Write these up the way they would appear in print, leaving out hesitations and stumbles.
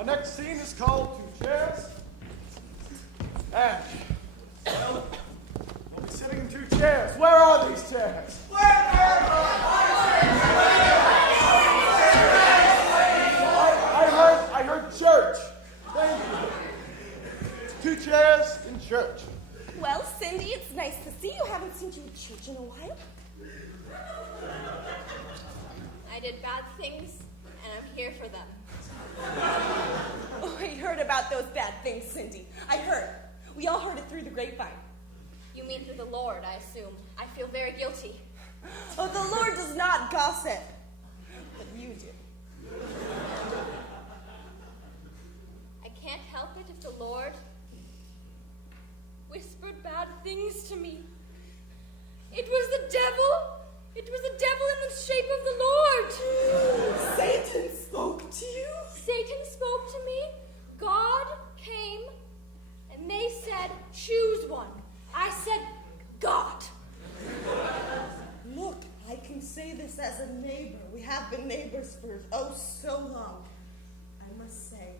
Our next scene is called Two Chairs. And, well, we'll be sitting in two chairs. Where are these chairs? I heard church. Thank you. Two chairs in church. Well, Cindy, it's nice to see you. Haven't seen you at church in a while. I did bad things, and I'm here for them. Oh, I heard about those bad things, Cindy. I heard. We all heard it through the grapevine. You mean through the Lord, I assume. I feel very guilty. Oh, the Lord does not gossip. But you do. I can't help it if the Lord whispered bad things to me. It was the devil. It was the devil in the shape of the Lord. Satan spoke to you? Satan spoke to me. God came, and they said, choose one. I said, God. Look, I can say this as a neighbor. We have been neighbors for oh so long. I must say,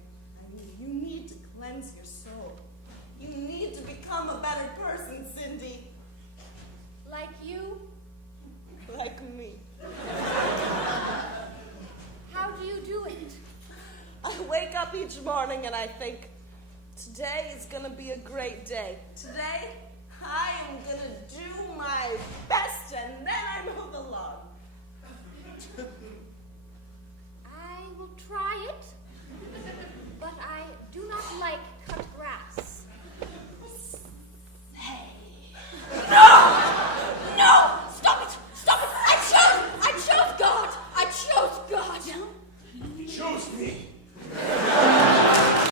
you need to cleanse your soul. You need to become a better person, Cindy. Like you? Like me. How do you do it? I wake up each morning and I think, today is going to be a great day. Today, I am going to do my best and then I mow the lawn. I will try it, but I do not like cut grass. No! Stop it! Stop it! I chose God! I chose God! You chose me.